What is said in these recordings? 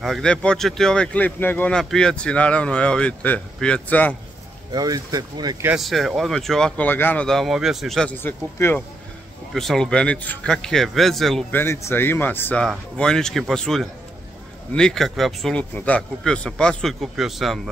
A gde početi ovaj klip nego na pijaci, naravno, evo vidite, pijaca. Evo vidite, pune kese. Odmah ću ovako lagano da vam objasnim šta sam sve kupio. Kupio sam lubenicu. Kakve veze lubenica ima sa vojničkim pasuljem? Nikakve, apsolutno, da. Kupio sam pasulj, kupio sam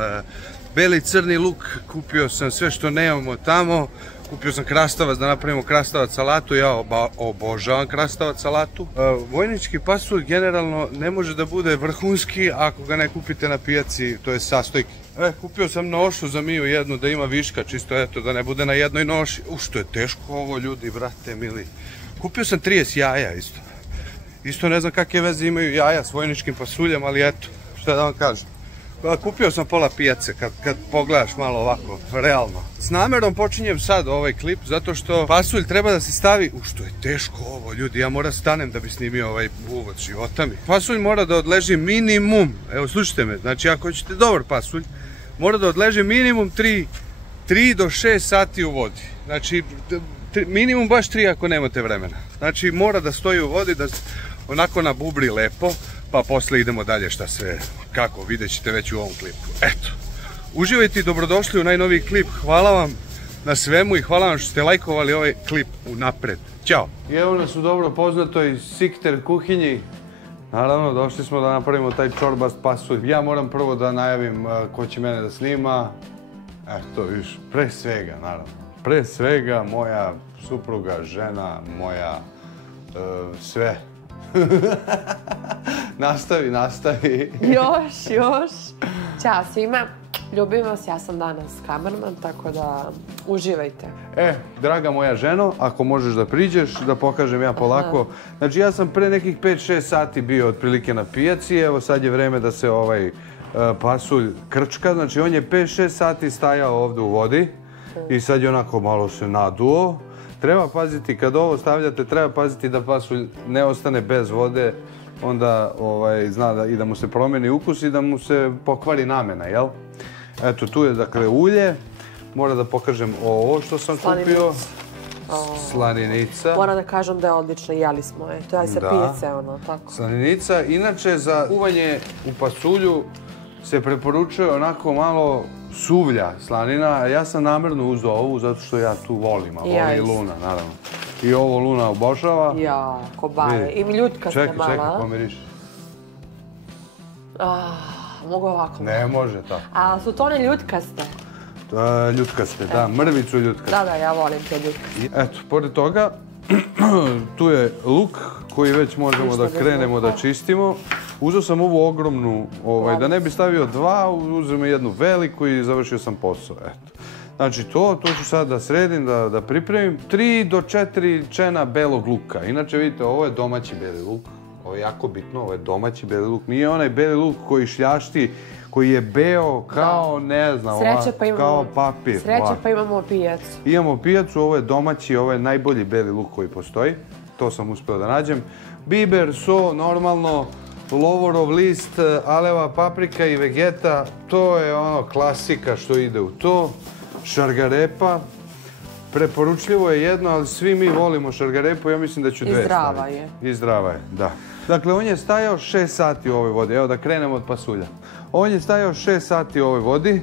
beli crni luk, kupio sam sve što nemamo tamo. Kupio sam krastavac da napravimo krastavac salatu, ja obožavam krastavac salatu. Vojnički pasulj generalno ne može da bude vrhunski ako ga ne kupite na pijaci, to je sastojki. Kupio sam nošu za Miju jednu da ima viška, čisto eto da ne bude na jednoj noši. Što je teško ovo ljudi, brate mili. Kupio sam 30 jaja isto. Isto ne znam kakve veze imaju jaja s vojničkim pasuljem, ali eto, šta da vam kažem. Kupio sam pola pijace, kad pogledaš malo ovako, realno. S namerom počinjem sad ovaj klip, zato što pasulj treba da se stavi, što je teško ovo ljudi, ja moram stanem da bi snimio ovaj uvod života mi. Pasulj mora da odleži minimum, evo slušajte me, znači ako hoćete dobar pasulj, mora da odleži minimum 3 do 6 sati u vodi. Znači, minimum baš 3 ako nemate vremena. Znači, mora da stoji u vodi, da onako nabubri lepo, pa posle idemo dalje šta sve, kako, vidjet ćete već u ovom klipu. Eto, uživajte i dobrodošli u najnoviji klip, hvala vam na svemu i hvala vam što ste lajkovali ovaj klip unapred. Ćao! I evo nas u dobro poznatoj Sikter kuhinji. Naravno, došli smo da napravimo taj čorbast pasulj. Ja moram prvo da najavim ko će mene da snima. Eto, viš, pre svega, naravno. Pre svega moja supruga, žena, moja, sve. Nastavi. Još. Ćao svima, ljubim vas, ja sam danas kamerman, tako da uživajte. Draga moja ženo, ako možeš da priđeš, da pokažem ja polako. Znači ja sam pre nekih 5-6 sati bio otprilike na pijaci, evo sad je vreme da se ovaj pasulj krčka, znači on je 5-6 sati stajao ovde u vodi i sad je onako malo se naduo. Treba paziti, kad ovo stavljate, treba paziti da pasulj ne ostane bez vode, onda zna i da mu se promeni ukus i da mu se pokvari namena, jel? Eto, tu je dakle ulje, moram da pokažem ovo što sam kupio. Slaninica. Moram da kažem da je odlično, jeli smo je, to je sa pice, ono, tako. Slaninica, inače za kuvanje u pasulju se preporučuje onako malo suvlja slanina, ja sam namerno uzeo ovu zato što ja tu volim, a voli i Luna, naravno. I ovo Luna obožava. Ja, kobaje. I ljutkaste malo, a? Čekaj, pomiriš. Mogu ovako. Ne može tako. A su to one ljutkaste? Ljutkaste, da, mrvicu ljutkaste. Da, ja volim te ljutkaste. Eto, pored toga, tu je luk koji već možemo da krenemo da čistimo. Uzeo sam ovu ogromnu, da ne bi stavio dva, uzeo jednu veliku i završio sam posao, eto. Znači to ću sad da sredim, da pripremim. 3 do 4 čena belog luka. Inače vidite, ovo je domaći beli luk. Ovo je jako bitno, ovo je domaći beli luk. Nije onaj beli luk koji šljašti, koji je beo kao, ne znam, kao papir. Sreće pa imamo pijacu. Imamo pijacu, ovo je domaći, ovo je najbolji beli luk koji postoji. To sam uspeo da nađem. Biber, so, normalno, lovorov list, aleva paprika i vegeta. To je ono klasika što ide u to. Šargarepa. Preporučljivo je jedno, ali svi mi volimo šargarepu, ja mislim da ću 2 staviti. I zdrava je. I zdrava je, da. Dakle, on je stajao 6 sati u ovoj vodi. Evo da krenemo od pasulja. On je stajao 6 sati u ovoj vodi.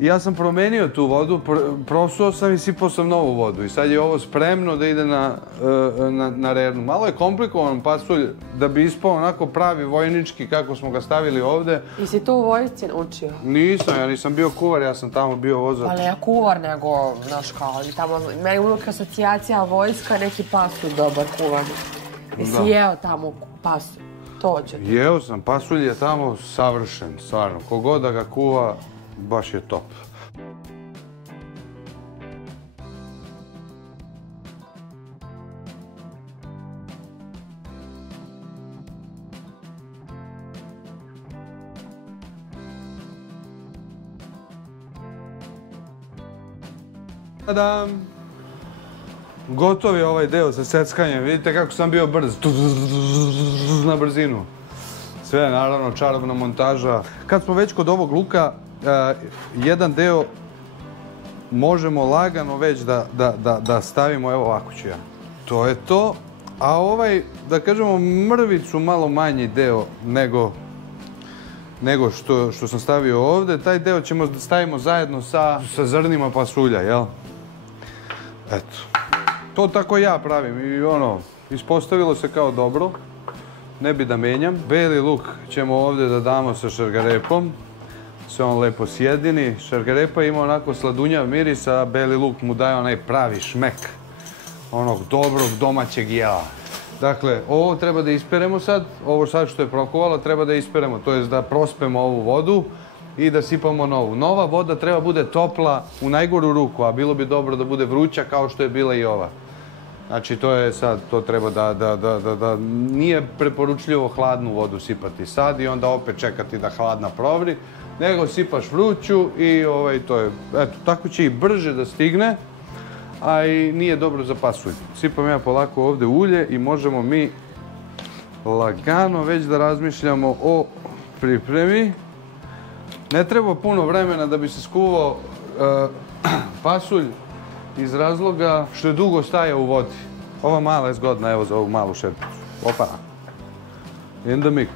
Ja sam promenio tu vodu, prosuo sam i sipao sam novu vodu. I sad je ovo spremno da ide na rernu. Malo je komplikovan pasulj da bi ispao onako pravi vojnički kako smo ga stavili ovde. I si to u vojsci naučio? Nisam, ja nisam bio kuvar, ja sam tamo bio vozač. Pa ne kuvar, nego, znaš kao, meni uvijek asocijacija vojska, neki pasulj dobar kuvar. I si jeo tamo pasulj, to će ti. Jeo sam, pasulj je tamo savršen, stvarno. Kogod da ga kuva, baš je top. Tadam! Gotov je ovaj deo sa seckanjem. Vidite kako sam bio brz. Na brzinu. Sve, naravno, čarobna montaža. Kad smo već kod ovog luka, jedan deo možemo lagano već da stavimo, evo ovako ću ja. To je to. A ovaj, da kažemo, mrvicu malo manji deo nego nego što sam stavio ovdje. Taj deo ćemo da stavimo zajedno sa zrnima pasulja, jel? Eto. To tako ja pravim i ispostavilo se kao dobro. Ne bi da menjam. Beli luk ćemo ovdje da damo sa šargarepom. Se on lepo sjedini. Šargarepa ima onako sladunjav miris, a beli luk mu daje onaj pravi šmek. Onog dobrog domaćeg jela. Dakle, ovo treba da isperemo sad. Ovo sad što je prokuvalo treba da isperemo. To je da prospemo ovu vodu i da sipamo novu. Nova voda treba bude topla u najgoru ruku, a bilo bi dobro da bude vruća kao što je bila i ova. Znači, to je sad, to treba da nije preporučljivo hladnu vodu sipati sad i onda opet čekati da hladna provri, nego sipaš vruću i to je, eto, tako će i brže da stigne, a i nije dobro za pasulj. Sipam ja polako ovdje ulje i možemo mi lagano već da razmišljamo o pripremi. Ne treba puno vremena da bi se skuvao pasulj iz razloga što je dugo staje u vodi. Ova mala je zgodna, evo za ovu malu šerpicu. Opa! In the mix.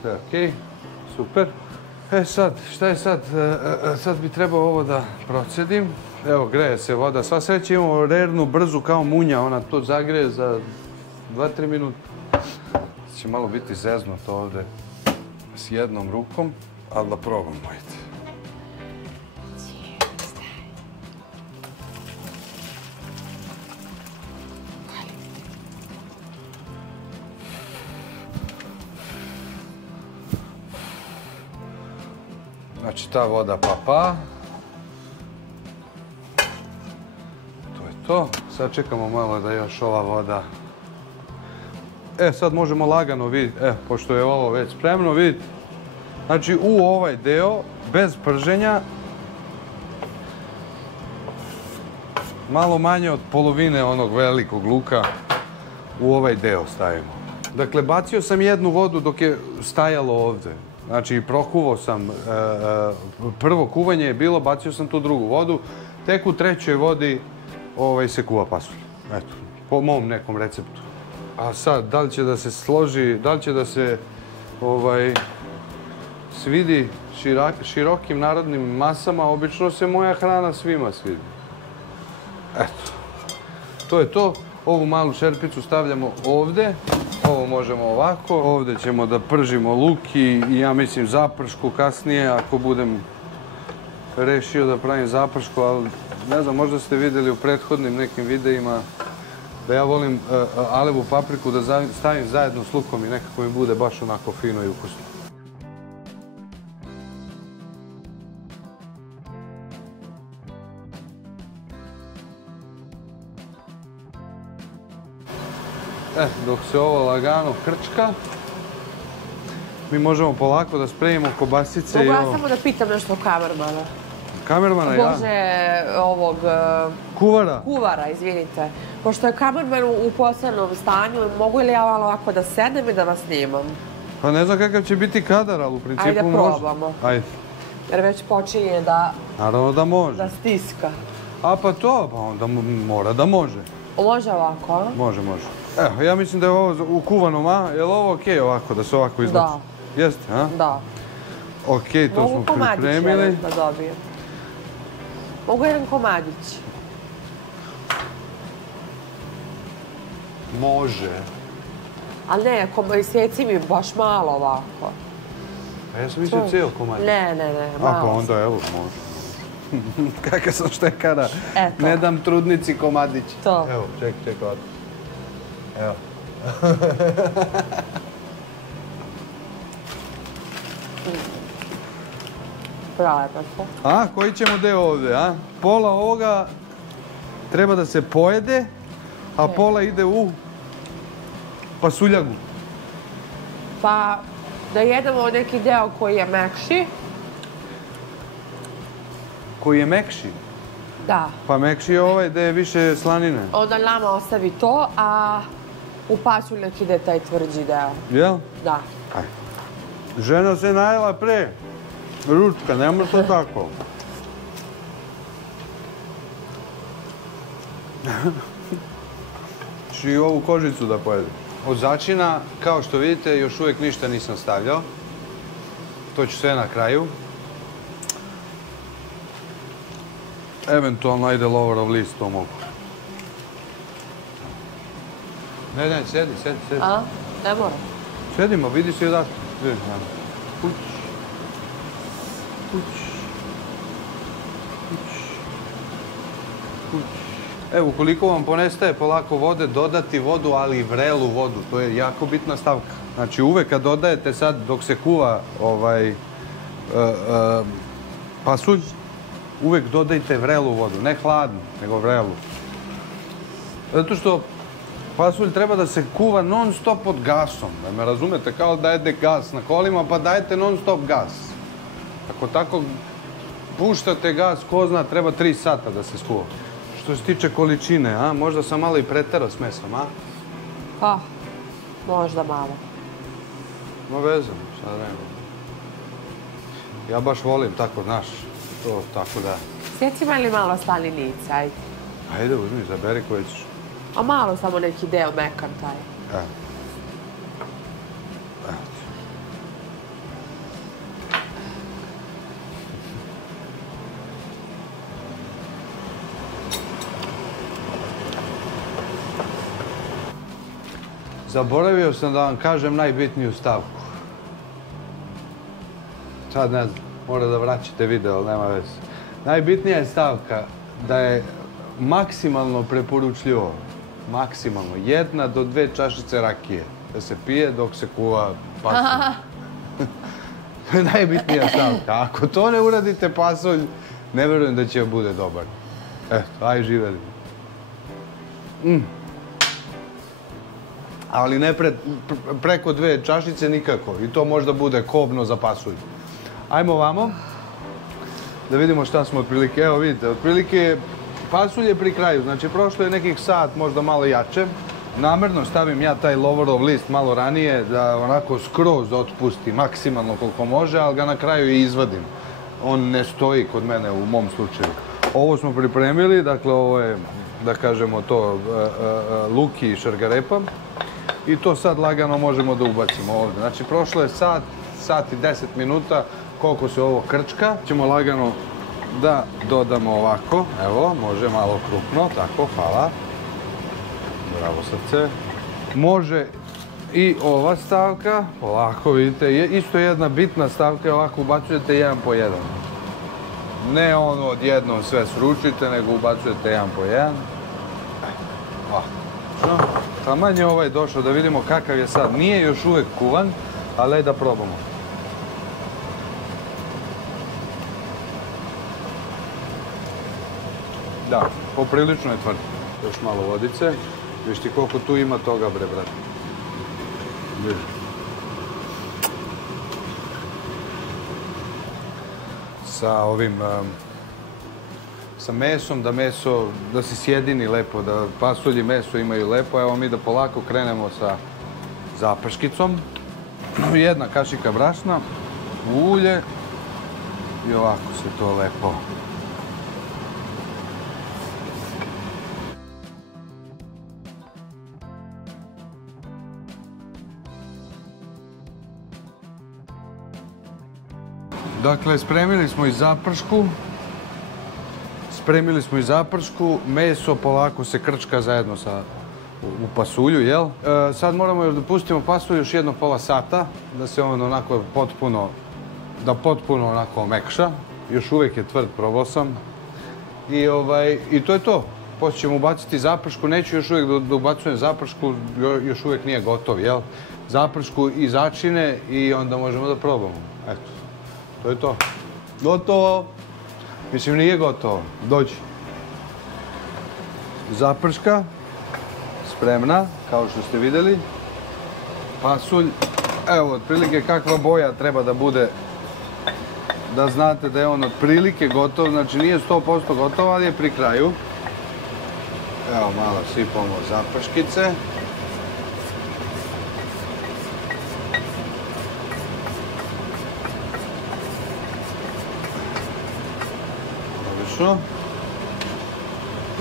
Sve okej, super. Sad, šta je sad? Sad bi trebao ovo da procedim. Evo, greje se voda. Sva sreća imamo rernu, brzu kao munja. Ona to zagreje za 2-3 minuta. Će malo biti zeznuto ovdje s jednom rukom, ali da probamo, ajde. Znači ta voda papa. To je to. Sad čekamo malo da još ova voda... Sad možemo lagano vidjeti, pošto je ovo već spremno, vidite. Znači u ovaj deo, bez prženja, malo manje od polovine onog velikog luka u ovaj deo stavimo. Dakle, bacio sam jednu vodu dok je stajalo ovdje. Znači, prokuvao sam, prvo kuvanje je bilo, bacio sam tu drugu vodu, tek u trećoj vodi se kuva pasulj. Eto, po mom nekom receptu. A sad, da li će da se složi, da li će da se svidi širokim narodnim masama, obično se moja hrana svima svidi. Eto, to je to. Ovu malu šerpicu stavljamo ovdje. Ovo možemo ovako. Ovdje ćemo da pržimo luk i ja mislim zapršku kasnije ako budem rešio da pravim zapršku, ali ne znam, možda ste vidjeli u prethodnim nekim videima da ja volim alevu papriku da stavim zajedno s lukom i nekako mi bude baš onako fino i ukusno. Dok se ovo lagano krčka, mi možemo polako da spremimo kobasice i ovo. Mogu ja samo da pitam nešto kamermana? Kamermana, ja? Bože, ovog... Kuvara? Kuvara, izvinite. Pošto je kamerman u posebnom stanju, mogu li ja ovako da sedem i da vas snimam? Pa ne znam kakav će biti kadar, ali u principu može. Ajde, probamo. Ajde. Jer već počinje da... Naravno da može. Da stiska. A pa to, pa onda mora da može. Može ovako, a? Može, može. Evo, ja mislim da je ovo u kuvanom, a? Je li ovo okej ovako, da se ovako izlači? Da. Jeste, a? Da. Okej, to smo pripremili. Mogu komadić da dobijem. Mogu jedan komadić. Može. Ali ne, sjeci mi baš malo ovako. A ja sam mislio cijel komadić. Ne, malo. A pa onda evo, može. Kakav sam štekara. Eto. Ne dam trudnici komadić. To. Evo, čekaj ovdje. Evo. Prelepo se. A, koji ćemo deo ovdje, a? Pola ovoga treba da se pojede, a pola ide u pasuljagu. Pa, da jedemo neki deo koji je mekši. Koji je mekši? Da. Pa mekši je ovaj gdje je više slanine. Onda nama ostavi to, a u pasuljak ide taj tvrđi deo. Jel? Da. Ajde. Žena se najela pre. Ručka, ne može to tako. I ovu kožicu da pojedeš. od začina, kao što vidite, još uvijek ništa nisam stavljao. To ću sve na kraju. Eventualno ide loverov list, to mogu. Ne, sedi. A? Ne moram. Sedimo, vidi se odatle. Kuć. Evo, ukoliko vam ponestaje polako vode, dodati vodu, ali i vrelu vodu. To je jako bitna stavka. Znači, uvek kad dodajete sad, dok se kuva pasulj, uvek dodajte vrelu vodu. Ne hladnu, nego vrelu. Zato što pasulj treba da se kuva non stop pod gasom. Da me razumete, kao da dajete gas na kolima, pa dajete non stop gas. Ako tako puštate gas, ko zna, treba 3 sata da se skuva. Što se tiče količine, a? Možda sam malo i preterao s mesom, a? Pa, možda malo. No vezano, sad vremena. Ja baš volim tako, znaš, to tako da... Sjeci li malo slaninice, ajde. Ajde, uzmi, zaberi koje ćeš. A malo samo neki deo mekan taj. Evo. Zaboravio sam da vam kažem najbitniju stavku. Sad ne znam, mora da vraćate video, ali nema veze. Najbitnija je stavka da je maksimalno preporučljivo, maksimalno, 1 do 2 čašice rakije da se pije dok se kuva pasulj. To je najbitnija stavka. Ako to ne uradite pasulj, ne verujem da će bude dobar. Eto, aj živeli. Ali ne preko 2 čašice nikako. I to možda bude kobno za pasulj. Ajmo ovamo. Da vidimo šta smo otprilike. Evo vidite, otprilike pasulj je pri kraju. Znači prošlo je nekih sat, možda malo jače. Namerno stavim ja taj loverov list malo ranije da onako skroz otpusti maksimalno koliko može, ali ga na kraju i izvadim. On ne stoji kod mene u mom slučaju. Ovo smo pripremili, dakle ovo je, da kažemo to, luk i šargarepa. I to sad lagano možemo da ubacimo ovdje. Znači prošlo je sat i 10 minuta koliko se ovo krčka. Ćemo lagano da dodamo ovako. Evo, može malo krupno, tako, hvala. Bravo srce. Može i ova stavka, ovako vidite, isto jedna bitna stavka, ovako ubacujete 1 po 1. Ne ono odjednom sve sručite, nego ubacujete 1 po 1. Ovako. Taman je ovaj došao da vidimo kakav je sad. Nije još uvijek kuvan, ali da probamo. Da, poprilično je tvrd. Još malo vodice. Viš ti koliko tu ima toga, bre, brate. Sa ovim... sa mesom, da se sjedini lepo, da pasulj i meso imaju lepo. Evo mi da polako krenemo sa zaprškicom. 1 kašika brašna, ulje i ovako se to lepo. Dakle, spremili smo i zapršku, meso polako se krčka zajedno u pasulju, jel? Sad moramo još da pustimo pasulj još jedno pola sata, da se on onako potpuno onako mekša. Još uvijek je tvrd, probao sam. I to je to. Poslije ćemo ubaciti zapršku, neću još uvijek da ubacujem zapršku, još uvijek nije gotov, jel? Zapršku i začine i onda možemo da probamo. Eto, to je to. Gotovo! Mislim, nije gotovo. Dođi. Zaprška. Spremna, kao što ste vidjeli. Pasulj. Evo, otprilike kakva boja treba da bude. Da znate da je on otprilike gotov. Znači, nije 100% gotov, ali je pri kraju. Evo, malo sipamo zaprškice.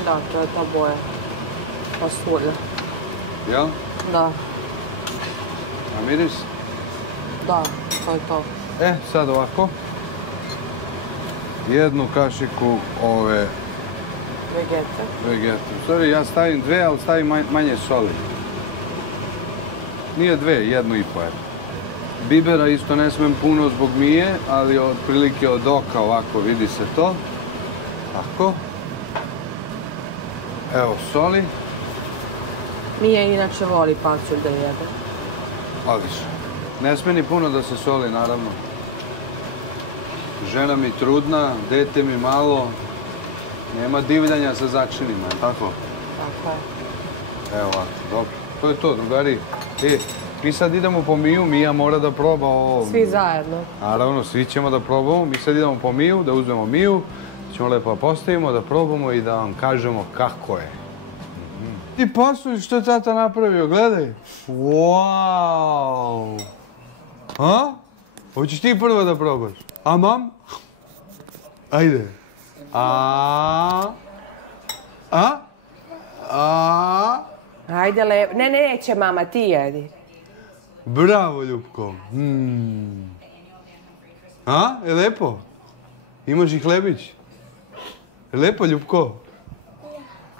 Da, to je ta boja pasulja. Jel? Da. A miris? Da, to je to. Sad ovako. Jednu kašiku ove vegete. U stvari ja stavim 2, ali stavim manje soli. Nije 2, 1,5. Bibera isto ne smem puno zbog Mije, ali otprilike od oka ovako vidi se to. Tako. Evo soli. Mija inače voli pasulj da jede. Odlično. Ne sme ni puno da se soli, naravno. Žena mi trudna, dete mi malo. Nema divljanja sa začinima, tako? Tako je. Evo ovako, dobro. To je to, drugari. Mi sad idemo po Miju, Mija mora da proba ovo. Svi zajedno. Naravno, svi ćemo da probamo. Mi sad idemo po Miju, da uzmemo Miju. Ćemo lepo da postavimo, da probamo i da vam kažemo kako je. Ti pasulj što je tata napravio, gledaj. Wow! A? Hoćeš ti prvo da probaš? A mam? Ajde. Ajde, ne, neće mama, ti jedi. Bravo, Ljupko. A? Je lepo? Imaš i hlebić? Je lepo, Ljupko?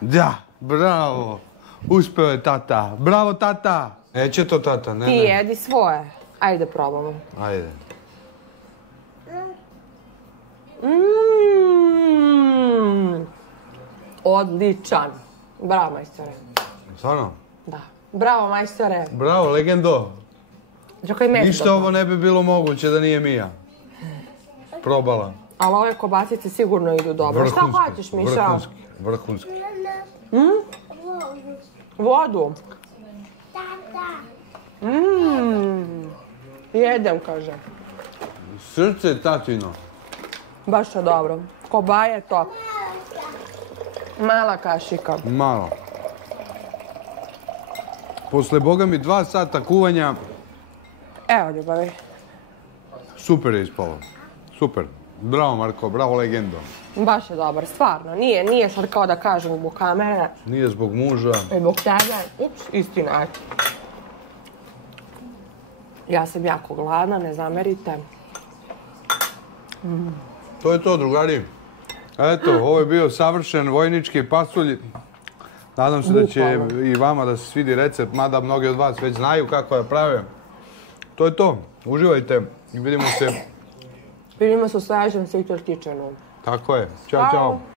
Da, bravo. Uspeo je tata. Bravo, tata. Neće to tata, ne. Ti jedi svoje. Ajde, probamo. Ajde. Odličan. Bravo, majstore. Stvarno? Da. Bravo, majstore. Bravo, legendo. Čekaj, meso. Ništa ovo ne bi bilo moguće da nije Mija. Probala. Ali ove kobasice sigurno idu dobro. Šta hoćeš, Miša? Vrhunski. Vodu? Jedem, kaže. Srce tatino. Baš je dobro. Kobaja je top. Mala kašika. Malo. Posle, boga mi, 2 sata kuvanja. Evo, ljubavi. Super je ispalo. Super. Bravo, Marko, bravo, legendo. Baš je dobar, stvarno. Nije sad kao da kažem zbog kamere. Nije zbog muža. I zbog tebe. Ups, istina je. Ja sam jako gladna, ne zamerite. To je to, drugari. Eto, ovo je bio savršen vojnički pasulj. Nadam se da će i vama da se svidi recept, mada mnogi od vas već znaju kako je prave. To je to. Uživajte i vidimo se. Vidimo se u sledećem Secret Kitchenu. Tako je. Ćao, ćao.